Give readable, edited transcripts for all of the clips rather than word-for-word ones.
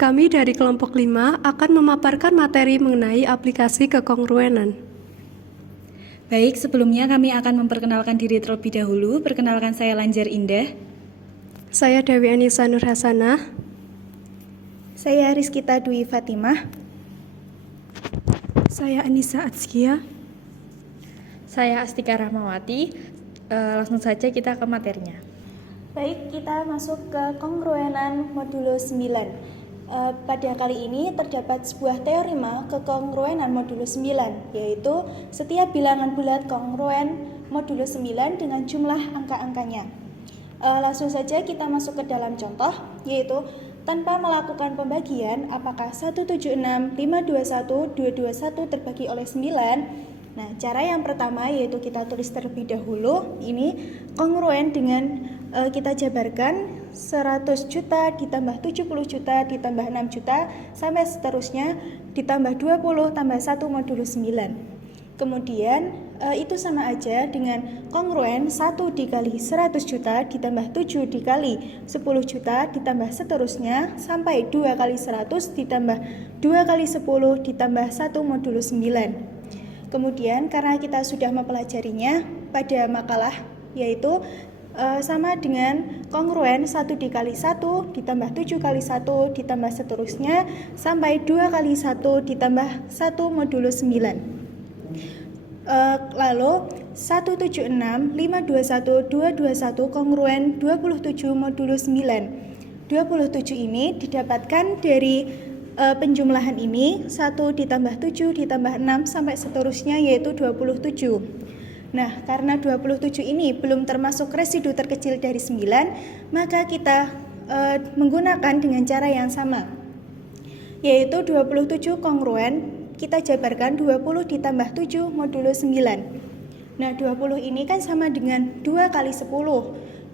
Kami dari kelompok 5 akan memaparkan materi mengenai aplikasi kekongruenan. Baik, sebelumnya kami akan memperkenalkan diri terlebih dahulu. Perkenalkan, saya Lanjar Indah. Saya Dewi Anissa Nur Hasanah. Saya Rizkita Dwi Fatimah. Saya Anissa Atskia. Saya Astika Rahmawati. Langsung saja kita ke materinya. Baik, kita masuk ke kongruenan modulo 9. Pada kali ini terdapat sebuah teorema kekongruenan modulo 9, yaitu setiap bilangan bulat kongruen modulo 9 dengan jumlah angka-angkanya. Langsung saja kita masuk ke dalam contoh, yaitu tanpa melakukan pembagian apakah 176, 521, 221 terbagi oleh 9. Nah, cara yang pertama yaitu kita tulis terlebih dahulu. Ini kongruen dengan kita jabarkan 100 juta ditambah 70 juta ditambah 6 juta sampai seterusnya ditambah 20 tambah 1 modulo 9. Kemudian itu sama aja dengan kongruen 1 dikali 100 juta ditambah 7 dikali 10 juta ditambah seterusnya sampai 2 kali 100 ditambah 2 kali 10 ditambah 1 modulo 9. Kemudian karena kita sudah mempelajarinya pada makalah, yaitu sama dengan kongruen 1 dikali 1 ditambah 7 kali 1 ditambah seterusnya sampai 2 kali 1 ditambah 1 modulo 9. Lalu 176, 521, 221 kongruen 27 modulo 9. 27 ini didapatkan dari penjumlahan ini 1 ditambah 7 ditambah 6 sampai seterusnya yaitu 27. Nah, karena 27 ini belum termasuk residu terkecil dari 9, maka kita menggunakan dengan cara yang sama, yaitu 27 kongruen kita jabarkan 20 ditambah 7 modulo 9. Nah, 20 ini kan sama dengan 2 kali 10.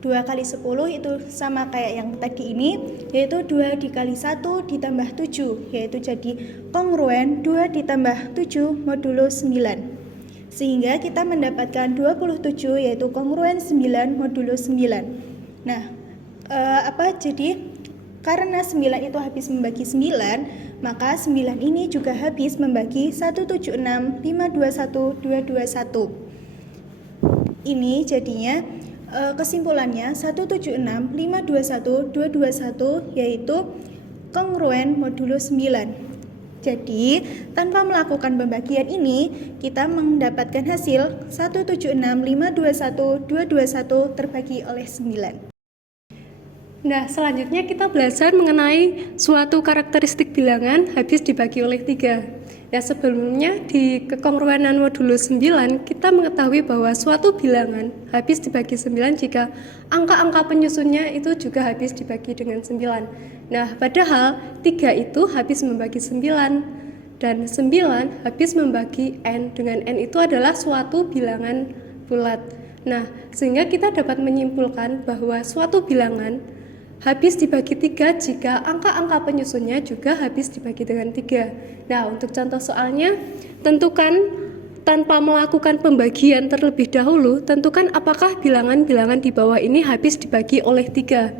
2 kali 10 itu sama kayak yang tadi ini, yaitu 2 dikali 1 ditambah 7, yaitu jadi kongruen 2 ditambah 7 modulo 9. Sehingga kita mendapatkan 27 yaitu kongruen 9 modulo 9. Nah, jadi karena 9 itu habis membagi 9, maka 9 ini juga habis membagi 176, 521, 221. Ini jadinya kesimpulannya 176, 521, 221 yaitu kongruen modulo 9. Jadi, tanpa melakukan pembagian ini, kita mendapatkan hasil 176, 521, 221 terbagi oleh 9. Nah, selanjutnya kita belajar mengenai suatu karakteristik bilangan habis dibagi oleh 3. Ya, sebelumnya di kekongruenan modulo 9 kita mengetahui bahwa suatu bilangan habis dibagi 9 jika angka-angka penyusunnya itu juga habis dibagi dengan 9. Nah, padahal 3 itu habis membagi 9 dan 9 habis membagi n, dengan n itu adalah suatu bilangan bulat. Nah, sehingga kita dapat menyimpulkan bahwa suatu bilangan habis dibagi 3 jika angka-angka penyusunnya juga habis dibagi dengan 3. Nah, untuk contoh soalnya, tentukan tanpa melakukan pembagian terlebih dahulu, tentukan apakah bilangan-bilangan di bawah ini habis dibagi oleh 3.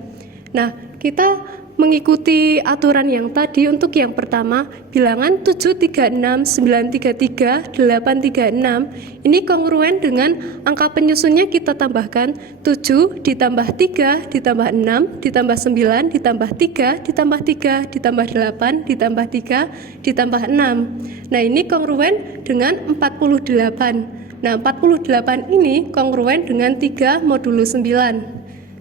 Nah, kita mengikuti aturan yang tadi. Untuk yang pertama, bilangan 736, 933, 836 ini kongruen dengan angka penyusunnya kita tambahkan 7 ditambah 3 ditambah 6 ditambah 9 ditambah 3 ditambah 3 ditambah 8 ditambah 3 ditambah 6. Nah, ini kongruen dengan 48. Nah, 48 ini kongruen dengan 3 modulo 9.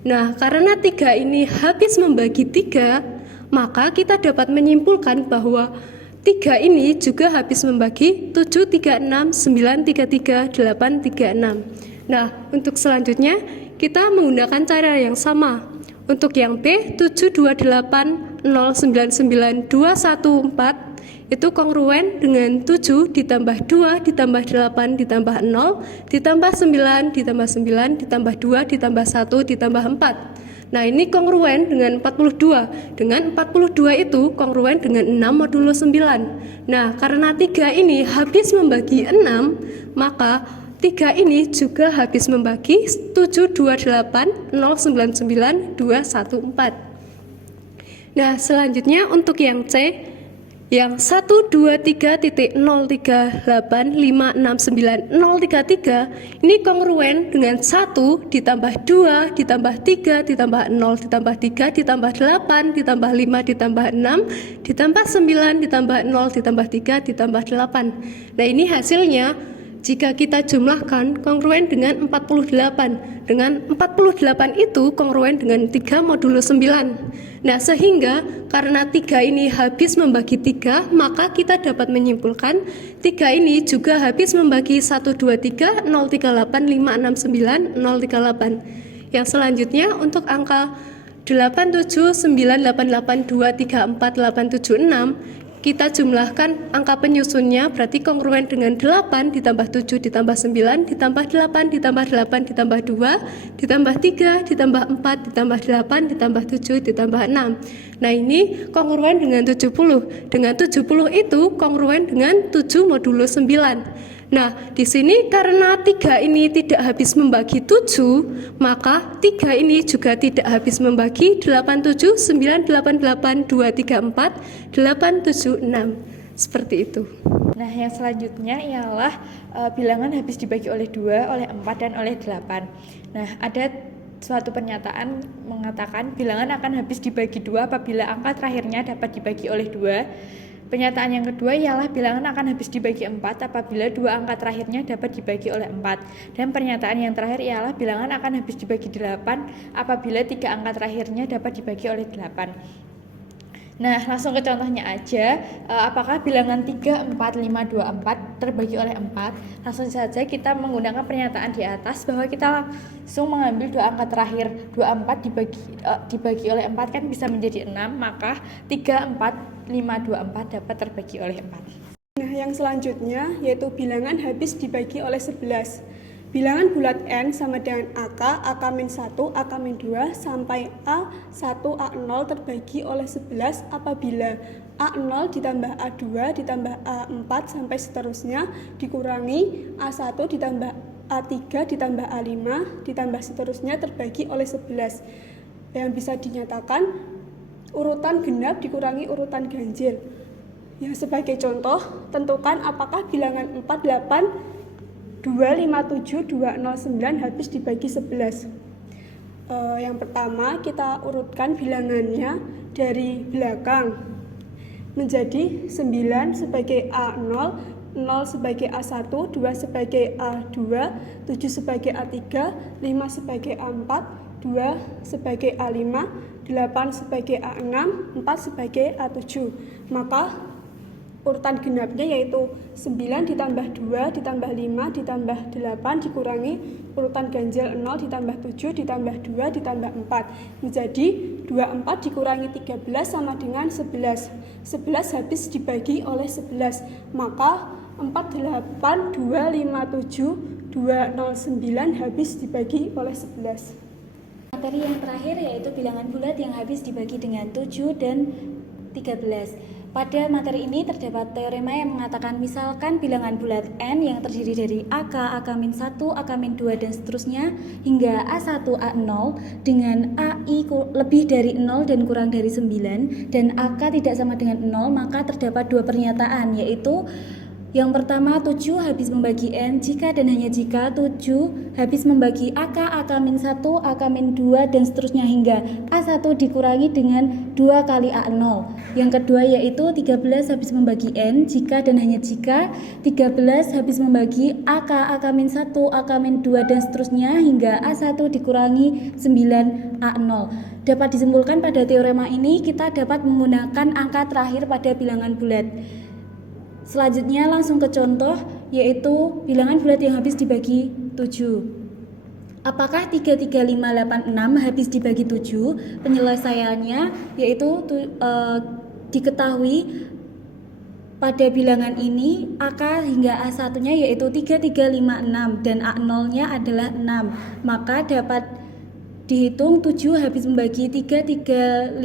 Nah, karena 3 ini habis membagi 3, maka kita dapat menyimpulkan bahwa 3 ini juga habis membagi 736, 933, 836. Nah, untuk selanjutnya kita menggunakan cara yang sama. Untuk yang B, 728, 099, 214 itu kongruen dengan 7 ditambah 2 ditambah 8 ditambah 0 ditambah 9 ditambah 9 ditambah 2 ditambah 1 ditambah 4. Nah, ini kongruen dengan 42. Dengan 42 itu kongruen dengan 6 modulo 9. Nah, karena 3 ini habis membagi 6, maka 3 ini juga habis membagi 728, 099, 214. Nah, selanjutnya untuk yang C, yang 123.038569033 ini kongruen dengan 1 ditambah 2 ditambah 3 ditambah 0 ditambah 3 ditambah 8 ditambah 5 ditambah 6 ditambah 9 ditambah 0 ditambah 3 ditambah 8. Nah, ini hasilnya jika kita jumlahkan kongruen dengan 48. Dengan 48 itu kongruen dengan 3 modulo 9. Nah, sehingga karena 3 ini habis membagi 3, maka kita dapat menyimpulkan 3 ini juga habis membagi 123 038 569 038. Yang selanjutnya untuk angka 87988234876 kita jumlahkan angka penyusunnya, berarti kongruen dengan 8 ditambah 7 ditambah 9 ditambah 8 ditambah 8 ditambah 2 ditambah 3 ditambah 4 ditambah 8 ditambah 7 ditambah 6. Nah, ini kongruen dengan 70. Dengan 70 itu kongruen dengan 7 modulo 9. Nah, di sini karena 3 ini tidak habis membagi 7, maka 3 ini juga tidak habis membagi 87, 988, 234, 876. Seperti itu. Nah, yang selanjutnya ialah bilangan habis dibagi oleh 2, oleh 4, dan oleh 8. Nah, ada suatu pernyataan mengatakan bilangan akan habis dibagi 2 apabila angka terakhirnya dapat dibagi oleh 2. Pernyataan yang kedua ialah bilangan akan habis dibagi 4 apabila 2 angka terakhirnya dapat dibagi oleh 4. Dan pernyataan yang terakhir ialah bilangan akan habis dibagi 8 apabila 3 angka terakhirnya dapat dibagi oleh 8. Nah, langsung ke contohnya aja. Apakah bilangan 3, 4, 5, 2, 4 terbagi oleh 4? Langsung saja kita menggunakan pernyataan di atas bahwa kita langsung mengambil 2 angka terakhir. 24 dibagi oleh 4 kan bisa menjadi 6, maka 3, 4, 5, 2, 4 dapat terbagi oleh 4. Nah, yang selanjutnya yaitu bilangan habis dibagi oleh 11. Bilangan bulat N sama dengan AK, AK-1, AK-2 sampai A1, A0 terbagi oleh 11 apabila A0 ditambah A2 ditambah A4 sampai seterusnya dikurangi A1 ditambah A3 ditambah A5 ditambah seterusnya terbagi oleh 11. Yang bisa dinyatakan urutan genap dikurangi urutan ganjil. Ya, sebagai contoh, tentukan apakah bilangan 48 257 209 habis dibagi 11. Yang pertama kita urutkan bilangannya dari belakang menjadi 9 sebagai A0, 0 sebagai A1, 2 sebagai A2, 7 sebagai A3, 5 sebagai A4, 2 sebagai A5, 8 sebagai A6, 4 sebagai A7. Maka urutan genapnya yaitu 9 ditambah 2 ditambah 5 ditambah 8 dikurangi urutan ganjil 0 ditambah 7 ditambah 2 ditambah 4 menjadi 24 dikurangi 13 sama dengan 11. 11 habis dibagi oleh 11, maka 48 257 209 habis dibagi oleh 11. Materi yang terakhir yaitu bilangan bulat yang habis dibagi dengan 7 dan 13. Pada materi ini terdapat teorema yang mengatakan misalkan bilangan bulat N yang terdiri dari AK, AK-1, AK-2 dan seterusnya hingga A1, A0 dengan AI lebih dari 0 dan kurang dari 9 dan AK tidak sama dengan 0, maka terdapat dua pernyataan yaitu yang pertama 7 habis membagi N jika dan hanya jika 7 habis membagi AK, AK-1, AK-2 dan seterusnya hingga A1 dikurangi dengan 2 kali A0. Yang kedua yaitu 13 habis membagi N jika dan hanya jika 13 habis membagi AK, AK-1, AK-2 dan seterusnya hingga A1 dikurangi 9 A0. Dapat disimpulkan pada teorema ini kita dapat menggunakan angka terakhir pada bilangan bulat. Selanjutnya langsung ke contoh yaitu bilangan bulat yang habis dibagi 7. Apakah 33586 habis dibagi 7? Penyelesaiannya yaitu diketahui pada bilangan ini AK hingga A1-nya yaitu 3356 dan A0-nya adalah 6. Maka dapat dihitung 7 habis membagi 3358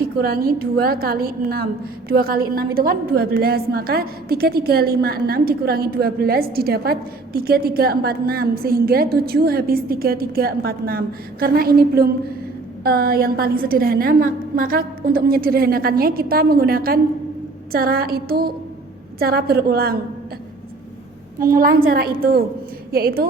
dikurangi 2 kali 6. 2 kali 6 itu kan 12, maka 3356 dikurangi 12 didapat 3346 sehingga 7 habis 3346. Karena ini belum yang paling sederhana, maka untuk menyederhanakannya kita menggunakan mengulang cara itu, yaitu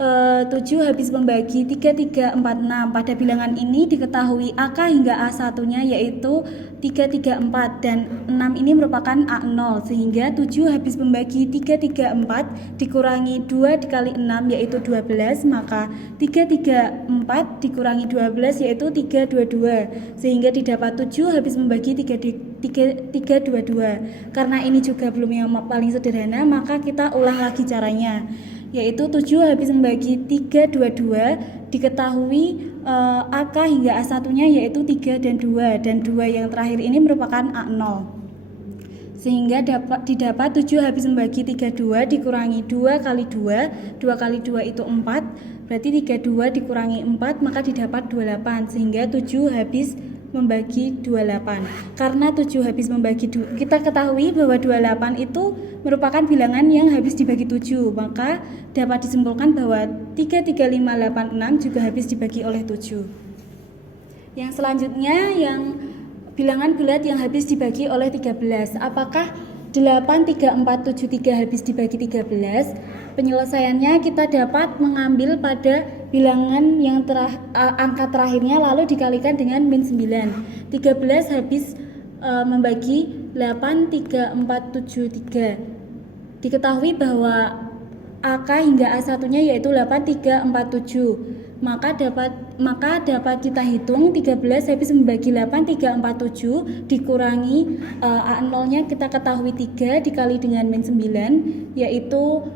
7 habis membagi 3, 3, 4, 6. Pada bilangan ini diketahui AK hingga A1-nya yaitu 3, 3, 4 dan 6 ini merupakan A0, sehingga 7 habis membagi 3, 3, 4 dikurangi 2 dikali 6 yaitu 12, maka 3, 3, 4 dikurangi 12 yaitu 3, 22, sehingga didapat 7 habis membagi 3, 22. Karena ini juga belum yang paling sederhana, maka kita ulang lagi caranya, yaitu 7 habis membagi 3, 22 diketahui AK hingga A1-nya yaitu 3 dan 2, dan 2 yang terakhir ini merupakan A0, sehingga didapat 7 habis membagi 32 dikurangi 2 kali 2, 2 kali 2 itu 4, berarti 32 dikurangi 4 maka didapat 28, sehingga 7 habis membagi 28. Karena 7 habis membagi 2, kita ketahui bahwa 28 itu merupakan bilangan yang habis dibagi 7, maka dapat disimpulkan bahwa 3, 3, 5, 8, 6 juga habis dibagi oleh 7. Yang selanjutnya yang bilangan bulat yang habis dibagi oleh 13. Apakah 8, 3, 4, 7, 3 habis dibagi 13? Penyelesaiannya kita dapat mengambil pada bilangan yang angka terakhirnya lalu dikalikan dengan min 9. 13 habis membagi 8, 3, 4, 7, 3. Diketahui bahwa AK hingga A1-nya yaitu 8, 3, 4, 7. Maka dapat kita hitung 13 habis membagi 8, 3, 4, 7 dikurangi A0-nya kita ketahui 3 dikali dengan min 9 yaitu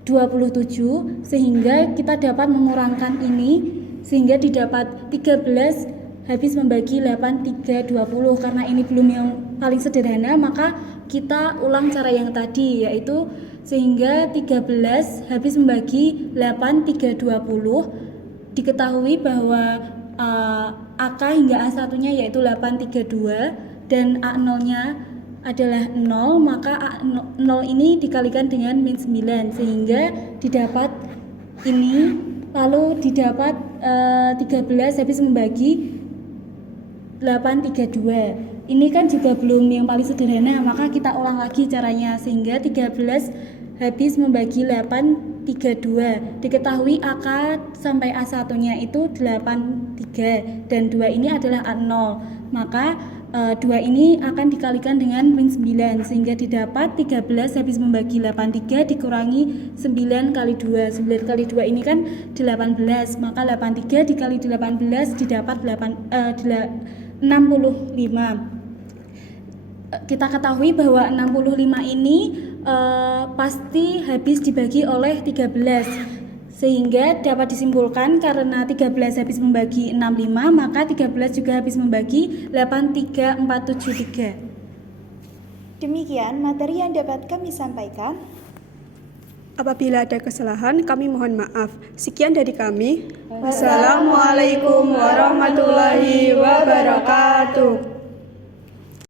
27, sehingga kita dapat mengurangkan ini sehingga didapat 13 habis membagi 8, 3, 20. Karena ini belum yang paling sederhana, maka kita ulang cara yang tadi, yaitu sehingga 13 habis membagi 8, 3, 20 diketahui bahwa AK hingga A1-nya yaitu 8, 3, 2 dan A0-nya adalah 0, maka A0 ini dikalikan dengan min 9 sehingga didapat ini, lalu didapat 13 habis membagi 8, 3, 2. Ini kan juga belum yang paling sederhana, maka kita ulang lagi caranya sehingga 13 habis membagi 8, 3, 2 diketahui AK sampai A1-nya itu 8, 3 dan 2 ini adalah A0, maka 2 ini akan dikalikan dengan min 9 sehingga didapat 13 habis membagi 8, 3 dikurangi 9 kali 2. 9 kali 2 ini kan 18, maka 83 dikali 18 didapat 65. Kita ketahui bahwa 65 ini pasti habis dibagi oleh 13, sehingga dapat disimpulkan karena 13 habis membagi 65, maka 13 juga habis membagi 8, 3, 4, 7, 3. Demikian materi yang dapat kami sampaikan. Apabila ada kesalahan, kami mohon maaf. Sekian dari kami. Wassalamualaikum warahmatullahi wabarakatuh.